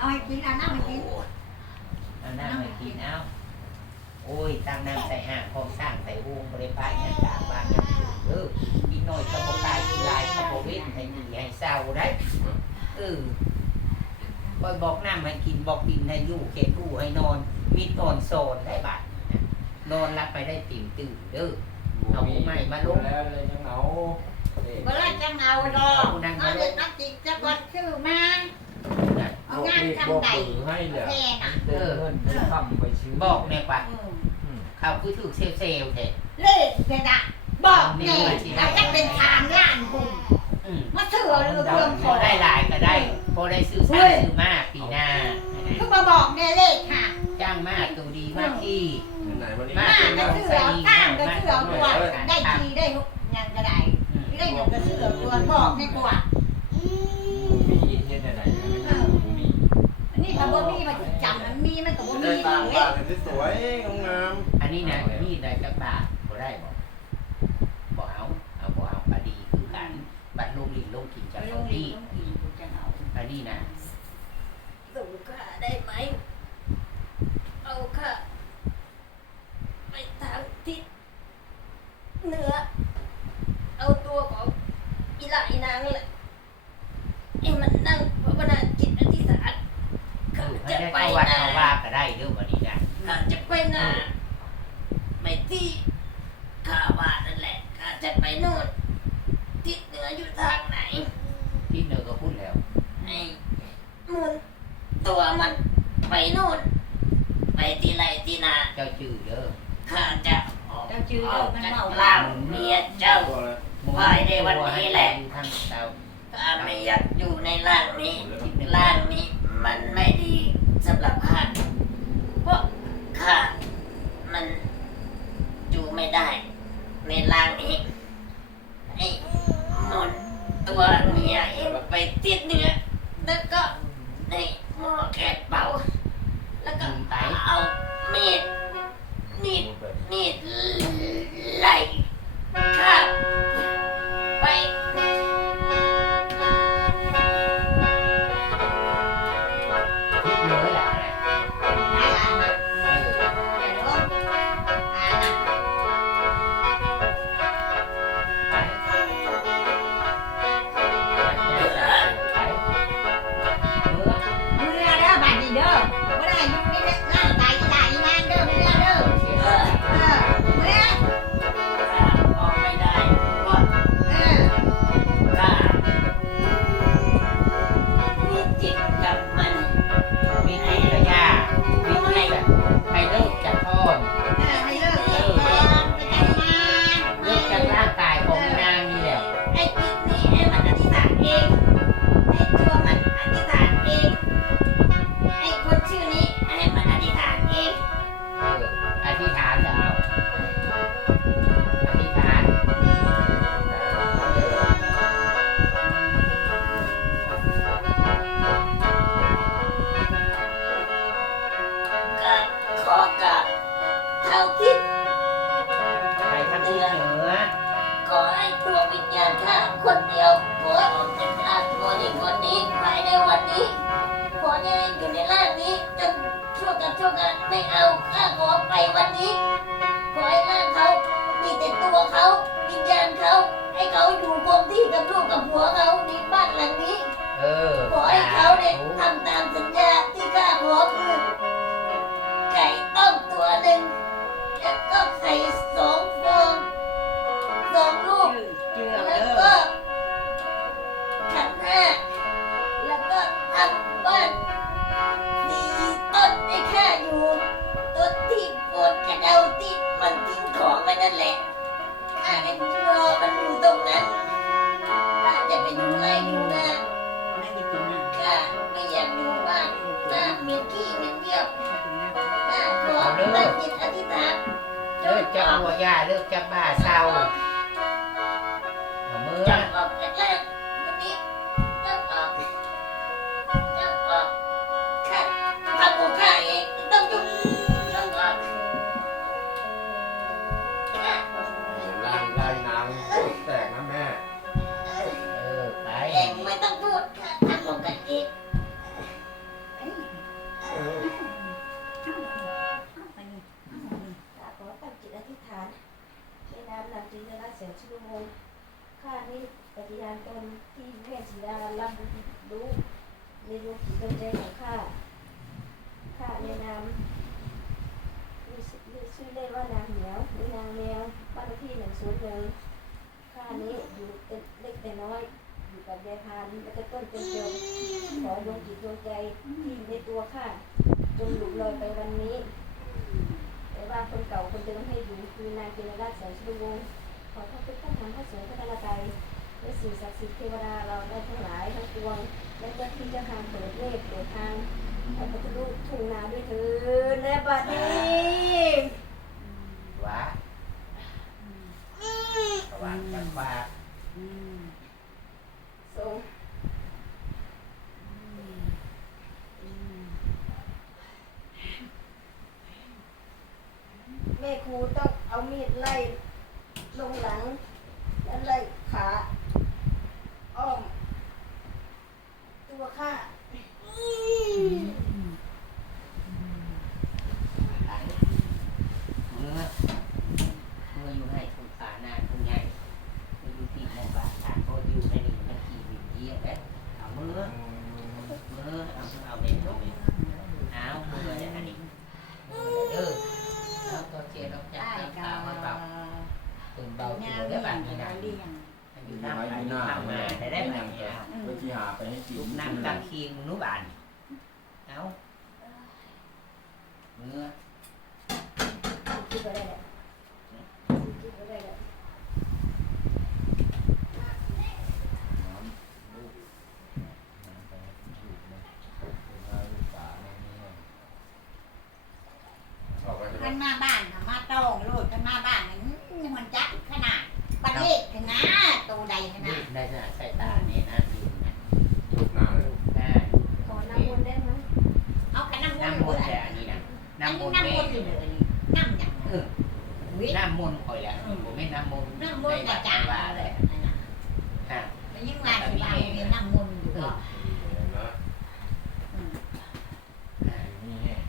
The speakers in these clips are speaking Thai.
เอาให้กินเอาน้ำให้กินเอาน้ำมากินเอาโอ้ยตั้งน้ำใส่อ่างของสร้างใส่วงบริปายเนี่ยจากบ้านเนี่ยเออกินน้อยก็บ่กายกินหลายก็บ่เว้นให้ดีให้เศร้าได้เออคอยบอกน้ำให้กินบอกกินให้อยู่เขตผู้ให้นอน มีนอนโซนได้บัดนอนรับไปได้ติ่มตื่นเด้อเอาผู้ใหม่มาลงแล้วเลยยังเอาเด็กเวลาจะเอาดอกเอาเด็กนักจิตจะกดชื่อมา น่ะเอางานบอกทำใดมือให้เลยแค่น่ะเดินเงินเดินคำไปซื้อบอกเนี่ยว่าอืมอืมเขาคือถูกเซลเซลเถอะเลขเพดะบอกแน่เราจะเป็นทานล้านบุญอืมมาเชื่อเรื่องเรื่องพขอองได้หลายก็ได้พอได้ซื้อเฮ้ซ่ายซื้อมากปีหน้าคือมาบอกแน่เลขค่ะจ้างมากตัวดีมากที่ไหนวันนี้มาก็เชื่อก้างก็เชื่อตัวได้ทีได้ทุกอย่างก็ได้อืมได้อย่างก็เชื่อตัวบอกให้ตัวมีเฮ็ดอะไรไม่ได้มี อันนี้ถ้าบ่มีมันจำมันมีมันก็บ่ได้มีตาเลตายสวยๆงามอันนี้นะนี่ได้จักบาทบ่ได้บอกบอกเอาเอาบอกเอาปดีคือกันบัตรลงลินลงกินจากไปตลรงงนี้นี้จะเอาอันนี้นะ สูค่าได้ไหม เอาค่ะ ไปทางทิศเหนือ เอาตัวของอีหลาอีนางนั่นแหละไอ้มันนั่งภาวนาจิตอธิษฐานข้า ให้ จะ ได้ ไป เข้าวัด นะ เข้าว่าก็ได้เรื่องวันนี้นะ ข้าจะไปนะไปที่ข้าว่านั่นแหละข้าจะไปโน่นทิศเหนืออยู่ทางไหน ที่เนอก็พูดแล้ว ไอ้หมุนตัวมัน ไปนู่นไปที่ไรที่นาเจ้าจื่อเด้อข้าจะออกออกจากล่างเมียเจ้าตัวเลยภายในวันนี้แหละทางเตาข้าไม่อยากอยู่ในร่างนี้ร่างนี้มันไม่ดีสำหรับข้าเพราะข้ามันอยู่ไม่ได้ ในร่างนี้ไอ้หมุนตัวเมียเองไปติดเหนือแล้วก็ในหม้อแกงเป่า แล้วก็ เอามีด ชั่วกันชั่วกันไม่เอาข้าขอไปวันนี้ขอให้ร่างเขามีแต่ตัวเขาวิญญาณเขาให้เขาอยู่คงที่กับลูกกับผัวเขาในบ้านหลังนี้ เออขอให้เขาเนี่ยทำต ตั้งจิตอธิษฐานจเลิงกจากออกหัวย่าเลิกจากบ้าเศร้าเอามื่อจงออกจากแรกวั แสนชุโมงข้านี้ปฏิญาณตนที่แม่สีดารับรู้ในดวงจิตดวงใจของข้า ข้าในนามชื่อเล่นว่านางเหนียวหรือนางแมวบ้านเลที่หนึ่งศูนย์หนึ่งข้านี้อยู่เล็กแต่น้อย อยู่กับยายพานและก็ต้นเป็นเจงขอดวงจิตดวงใจที่ในตัวข้าจงหลุดลอยไปวันนี้แต่ว่าคนเก่าคนเดิมให้อยู่คือนางกินราชแสงชุวงศ์ ขอพระพุทธพระธรรมพระสงฆ์พระตนตรัยและสิ่งศักดิ์สิทธิ์เทวดาเราได้ทั้งหลายทั้งปวง และเจ้าที่เจ้าทางเปิดเนตรเปิดทางให้พระพุทธรูปทุ่งนาด้วยเถิดและบัดนี้วะสว่างจากฟ้าทรงแม่ครูต้องเอามีดไล่ ลงหลัง และไล่ขาอ้อม ตัวข้า หลังเมื่อเมื่ออยู่ให้คุณตาหน้าคุณใหญ่เมื่ออยู่ที่หมองบาทางก็อยู่ในนี้มันขี่วินเยี่ยงแล้วเอาเมื่อเมื่อเอาเอาเด็กลงนี่เอาเมื่อเนี่ยอันนี้เมื่อเด้อเอาตัวเชียร์ดอกจักรตามาเบาตุ่มเบาตัวได้แบบนี้นะอยู่หน้าไปอยู่ทำมาได้ได้แบบนี้ ไปที่หาไปให้กิน ลุกนั่งตังคีงนุบานเอาเมื่อ คิดก็ได้แหละคิดก็ได้แหละ ออกไปจะ ขึ้น มาบ้านน่ะมาโต้งโลดขึ้นมาบ้านนี่มันจักขนาดประเทศขนาดตัวใดขนานี่ดได้ขนาดสายตาเนี่ยนะอยู่นะถูกหน้าเลยได้ขอน้ำมนต์ได้ไหมเอากันน้ำมนน้ำต์มนเลต์ยแต่อันนี้นะอันน้ำมนี้นต์น้ำมแม่นต์เลยน้ำอย่าง เออ วิ น้ำมนต์คอยแล้วผมไม่น้ำมนต์ น้ำมนต์กระจาย ว่า เล เลย ยฮะ แล้วยิ่งมาที่บ้านมีน้ำมนต์อยู่ก็ นะ นี่แห้ง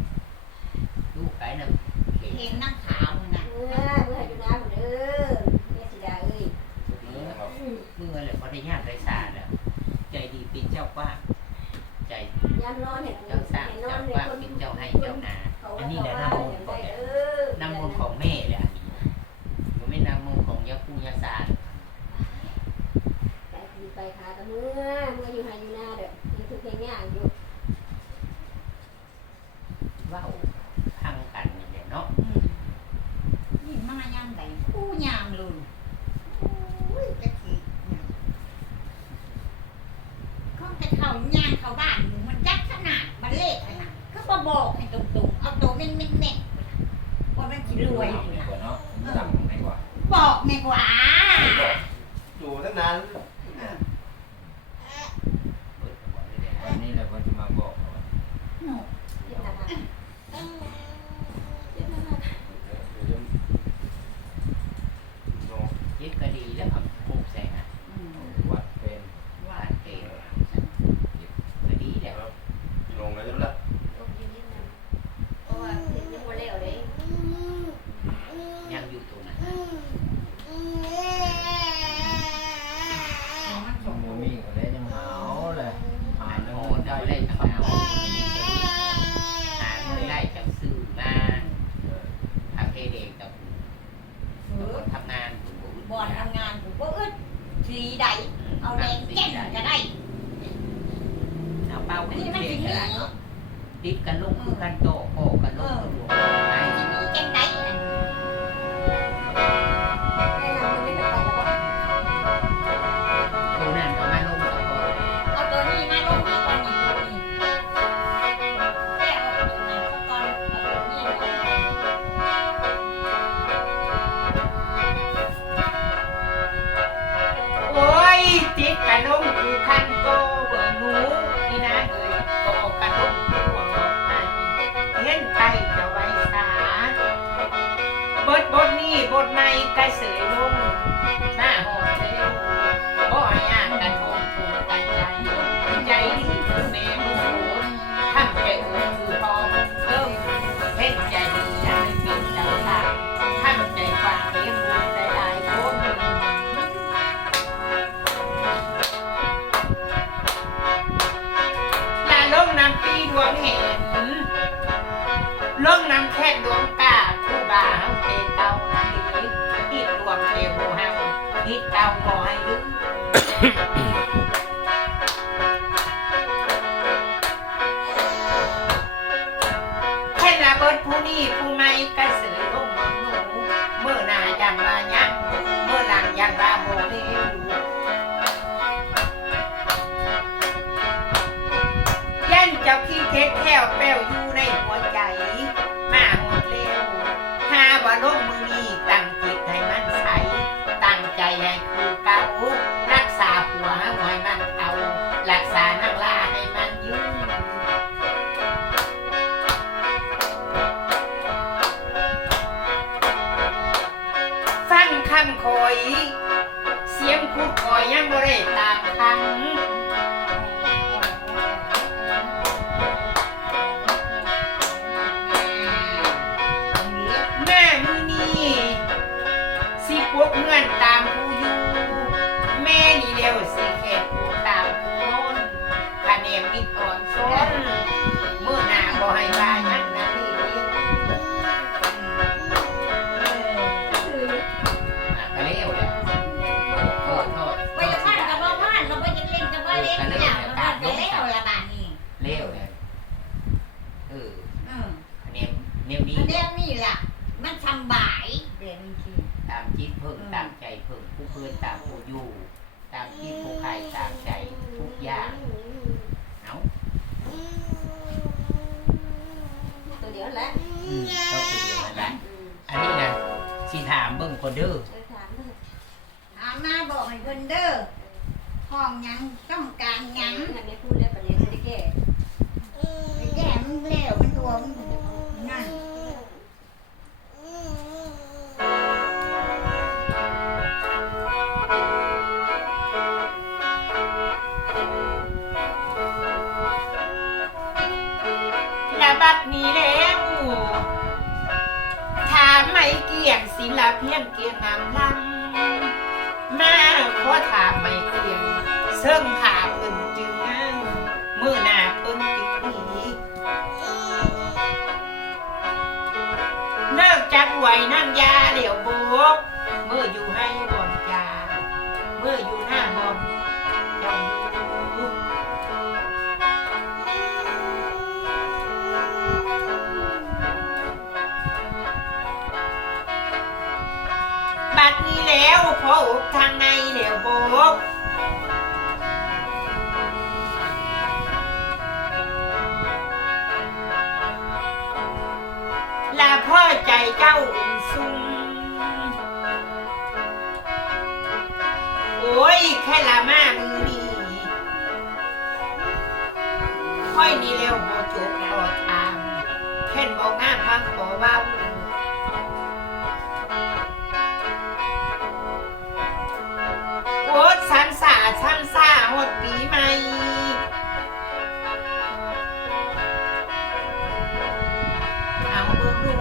ลูกไปน้ำเข็ม เห็นน้ำขาวนะ เมื่อเมื่ออยู่น้ำหมดเด้อแม่สิดาเอ้ย เมื่อเมื่อเลยพอได้ญาติได้สาแล้ว ใจดีเป็นเจ้ากว้างใจ ยามนอนเห็น เจ้าสร้าง เห็นนอ เจ้าน เห็น กว้าง คน เป็นเจ้าให้เจ้านา เขา อัน ว่า นี้แหละ เขา น้ำม ว่าน ต์ อย่าง ข ไร อง เออ น้ำมนต์ของแม่เลยอันนี้มันไม่น้ำมนต์ของยาคูยาซาน ไปดีไปขากับเมื่อเมื่ออยู่หาอยู่นาเด้อยังคือเพลงย่างอยู่ เว้าพังกันนี่แหละเนาะนี่มายังไงผู้ยามลุนอุ้ยจะขีดเขาจะเข้ายางเข้าบ้านมันจักขนาดมันเละขนาดก็มาบอกให้ตรงๆเอาตัวเม่นๆเน่ว่ามันสิรวย เอาดีกว่าเนาะดังดีกว่า บอกไม่กว่า อยู่ตั้งนาน เปิดบอกเลยเนี่ย วันนี้แหละเพิ่นจะมาบอกว่า เจ็บหนักอะเจ็บหนักอะ เดี๋ยวจะน้อง คิดก็ดีแล้วเอาผูกใส่นะ วัดเป็น วานเกลก็ดีแล้ว ลงแล้วจะละ ลงยินนิดนึงเพราะว่าเพลงยังบ่แล้วเลย ยังอยู่ตรงนั้น มันส่ง หมูมีก็เลยยังหาวเลยหา หา เรื่ โห อง ด ได้ เอา เล ได้ ย ทาง คำ เอา เอา หาเงินได้จากซื้อมาทำเอเด็กกับคนทำงานคุณบุ บอลทำงานกูก็อึดทีใด เอาแรงแจ้งก็ได้เอาเป้าไปที่เด็กก็ได้เนาะติดกันลูกคือกันโตโคกันลูกคือลูกไอ้ทีนี้แจ้งได้ ทในกระเสยลงหน้าหอดเร็วบ่อยากกันโอนถูกกันใจใจดีคือแม่ลูกโหารักษาหัวหอยมันเอารักษานังลาให้มันยืนฟังคำคอย เสียงคุดคอยยังบ่ได้ตาม คะแนนมิตรอ่อนซ้อนมือหน้าบ่ให้ว่า แหละอืมก็คือเดียวกันได้อันนี้นะสิถามเบิ่งคนเด้อเออถามเถอะถามมาบอกให้เพิ่นเด้อห้องหยังต้องการหยังงั้นไม่พูดแล้วประเด็นจะได้แก้ไปแย่มันแล้วมันตัวมันนั่นและบัดนี้แล้ ศิลาเพียงเกียงงามลังแมาขอถามไม่เกียงเสิ่งถามเพิ่นจึงงามมือหน้าเพิ่นจึงดีเลิกจากไหวน้ำยาเหลวโบกเมื่ออยู่ให้บอนจาเมื่ออยู่หน้าบอน อกทางในเหลวโบกลาพ่อใจเจ้าอุ่นซุงโอ้ย แค่ละมามือนี่ค่อยนี่เร็วโบจบพอทางแค่นบอกงามบางขอเว่า สาหดปีใหม่เอาเบิ่งดู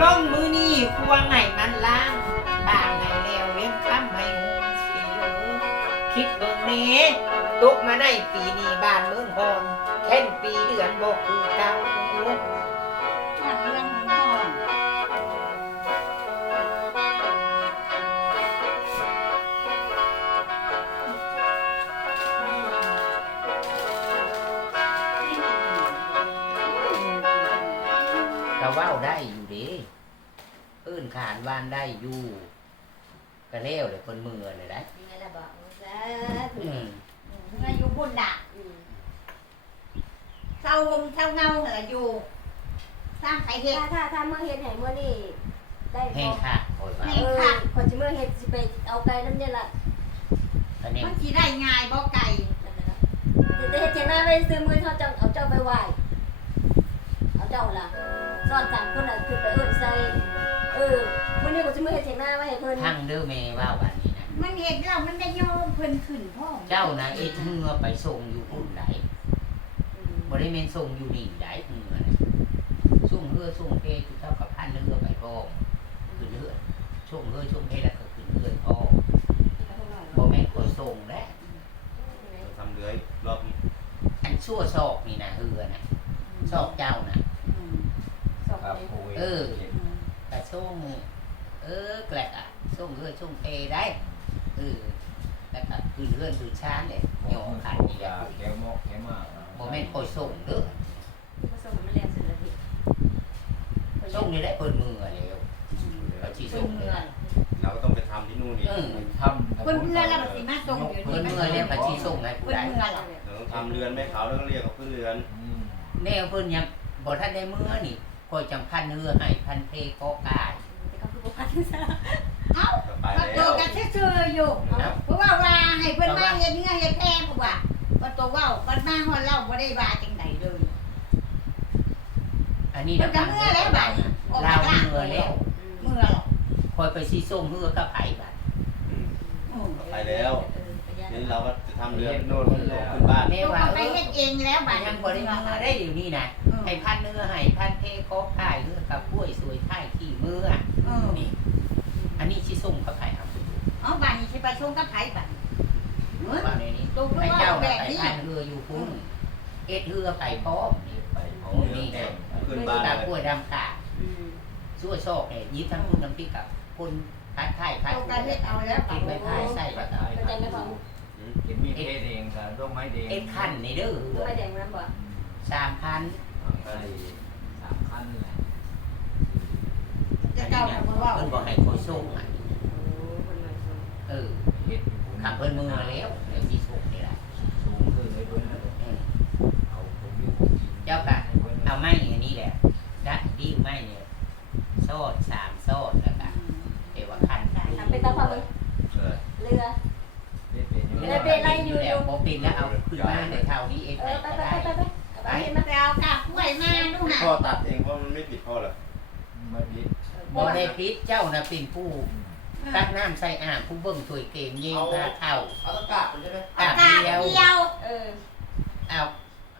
ลงมือนี่ควงไงมันล้างบางไงแล้วเว้นคำให้หงเสียคิดเบิ่งนี้ตกมาในปีนี้บ้านเมืองฮอนแค่นปีเดือนบอกคือเก่า เว้าได้อยู่เดิเอื้นขานวานได้อยู่ก็เลี้ยวเลยคนมือเลยได้ยังไงล่ะบอกซะอืมมาอยู่บุญดะอืมเศร้าลมเศร้าเงาเหรออยู่ สร้างไปเฮ็ดถ้าถ้าถ้าเมื่อเฮ็ดให้เมื่อนี่ได้แห้งค่ะโอยว่าเออคนจะเมื่อเฮ็ดสิไปเอาไก่น้ำเนี่ยล่ะตอนนี้มันสิได้ง่ายบ่ไก่นั่นน่ะจะได้เฮ็ดเจียงหน้าไปซื้อมือเขาเจ้าเอาเจ้าไปไหว้เอาเจ้าล่ะ ซ่อนสั่งคนน่ะคือไปเอิ้นใส่เออมื้อนี้ก็สิมื้อเฮ็ดเจียงหน้าไว้ให้เพิ่นทั้งเด้อแม่ว่าวันนี้นะมันเห็นเรามันได้โยมเพิ่นขึ้นพ่อเจ้านะเอ็ดเมื่อไปส่งอยู่พุ่นไหนอืมบริเวณส่งอยู่นี่ไหนเมื่อนะส่งเรือส่งเพจุเท่ากับพันเรือไปพ่อคือเรือช่วงเรือช่วงเพแล้วก็คือเรือพ่อส่งแล้วทำเรือยรอบอันชั่วซอกนี่นะเฮือนะซอกเจ้านะ ครับโอ้ยเออ กระช่วงเออแกลกอะช่วงเฮือช่วงเปได้เออแล้วก็คือเฮือนคือชานเนี่ยโยงขันนี่แหละแกมอกแกมากโมเมนต์คอยส่งเด้อผสมมันเรียนสุดละทีส่งนี่ได้เปิดมือแล้วก็ชีเพิ่ส่นงเมื่เลอยเราก็ต้องไปทำที่นู่นอีกเออทำเพิ่นเมื่อยแล้วมันสิมาส่งอยู่เปิดนี่มือแล้วก็ชีส่งให้ผู้เพิ่นใดเมื่อยแล้วเราต้องทำเรือนไม่เขาแล้วก็เรียกเขาขึ้นเรือนแนวเพิ่นยังบ่ทันได้มือนี่ คอยจังพันเฮือให้พันเพก็กายแต่ก็คือพันซะเอ้าก็ไปก็แล้ตัววกันซื่อๆอยู่เพราะว่าว่าให้เพิ่นมาเฮ็ดเงื่อเฮ็ดแพงกว่าว่าตัวเว้าเพิ่นมาฮอดเราบ่ได้ว่าจังไดเลย อันนี้เพิ่นก็เมื่อยแล้วบัดนี้ออกเราจากล่าง เมื่อแล้วเมื่อยหรอกคอยไปชีส่งเฮือกับไผบัดอืมอืมไปแล้วเออประหยัดนี่เราก็จะทำเรือนโน่นขึ้นลงขึ้นบ้าน แม่ตัวว่าเขาเอไปอเฮ็ดเองแล้วบัดยังบ่ได้มือได้อยู่นี่นะอืม ให้พันเนื้อให้พันเพก็กายเฮือกับกล้วยสวยไข่ขี้มืออะเออ นี่อันนี้ชีส่งกับไผเอาเอาบัดนี้สิไปส่งกับไผบัดเฮ้ยว่าในนี้ตัวก็ให้ว่าเจ้าแบน่ะบไปนี้พันเฮืออยู่พุ่นเอ็ดเฮือไปพร้อมนี่ไปโอ้ยแกงขึ้นบ้านตาเลยกล้วยดำกาอืมช่วยโชคเนี่ยยิบทั้งพุ่นน้ำพริกกับพุ่นพัดไข่พัดตัวกันเฮ็ดเอาแล้วกินไปไข่ใส่แล้วก็กินมีดเทศเองกับดอกไม้แดงเอ็ดขั้นในเด้อไม่แดงน้ำบ่สามพัน ใส่สามขั้นแหละจะเจ้าก็บ่เว้าเพิ่นบอกให้เขาส่งอะโอ้คนมาส่งเออเฮ็ดอยู่ขับเพิ่นมือมาแล้วเดี๋ยวสิส่งนี่แหละสูงขึ้นเลยเพิ่นเออเอาผมอยู่ผมกินเจ้ากะเอาไม้อันนี้แหละดัดดิ้วไม้เนี่ยโซดสามโซดแล้วก็เอวคันทำเป็นตาพามึงเออเรือเฮ็ดเป็นอยู่ไม่ได้เป็นไรอยู่ แล้วพอเป็นแล้วเอาขึ้นมาในเท่านี้เอง เออไปก็ไปได้ไปไปไปไปมา ไปเอา กาบกล้วยมาดูหาพ่อตัดเองเพราะมันไม่ผิดพ่อหรอกมาดิบ่ได้พิษเจ้าน่ะเป็นผู้ตักน้ำใส่อ่างผู้เบิ่งถวยเกมเย็นพาเท่าเอาตะกร้าไปใช่ไหมกาบกาบเดียวเดียวเออเอา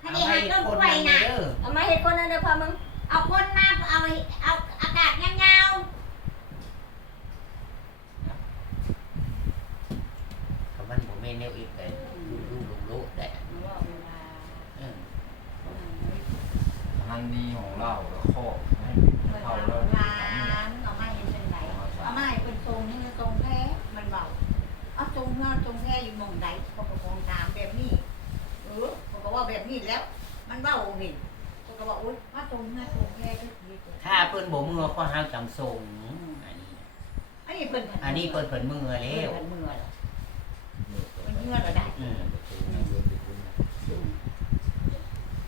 ให้เอาได้ให้หักต้นคนกล้วยนึงน่ะเด้อเอามาเห็ดคนนั้นเด้อพามึงเอาคนมาเอาเอาอากาศยาวก็มันบ่แม่นแนวอีกเลยดูดูลงโลดได้ ลังดีของเราแล้วคบเท่าเราร้านเอามาเห็นเป็นไหนเอามาเป็นทรงนี่ทรงแท้มันเบาเอาทรงนอนทรงแท้อยู่มองไหนเขาก็มองตามแบบนี้เออเขาก็ว่าแบบนี้แล้ว มันเบาเห็นเขาก็บอกอุ้ยมาทรงหน้าทรงแท้ก็ดีถ้าเพิ่นบ่มือก็ห้ามจังทรงอันนี้อันนี้เพิ่นอันนี้เพิ่นเพิ่นมือแล้วเพิ่นมือแล้วมันเมื่อเราได้